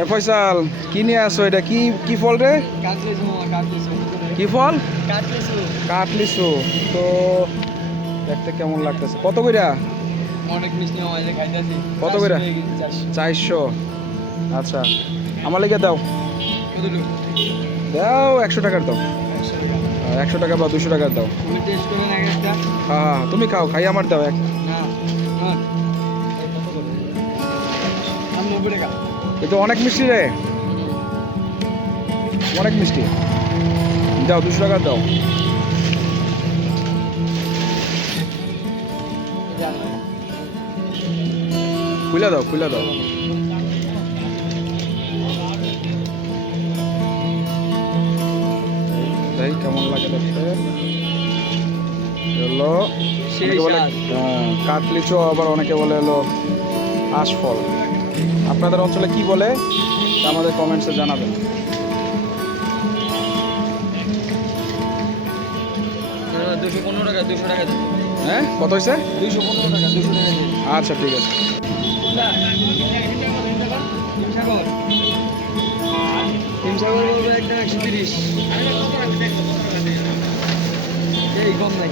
এ ফয়সাল, কি নিয়ে আসো এটা? কি কি ফল রে? কি ফল? কাটলিসু তো দেখতে কেমন লাগতেছে? কত কইরা? কত করে? চারশো। আচ্ছা আমার লেগে দাও। দাও, একশো টাকার দাও। একশো টাকা বা দুশো টাকার দাও। একটা হ্যাঁ হ্যাঁ তুমি খাও, খাই আমার দাও, এক। না। হ্যাঁ আমি নব্বই টাকা এ তো অনেক মিষ্টি রে। অনেক মিষ্টি। দাও দুশো টাকা দাও। খুলে দাও খুলে দাও। দেখ কেমন লাগে দেখতে? হলো স্বাদ। হ্যাঁ, কাটলিচো আবার অনেকে বলে হলো আশফল। আপনাদের অঞ্চলে কি বলে আমাদের কমেন্টসে জানাবেন। দুশো পনেরো টাকা দুশো টাকা হ্যাঁ? কত হয়েছে দুশো পনেরো টাকা দুশো আচ্ছা ঠিক আছে একশো তিরিশ। এই কম নাই।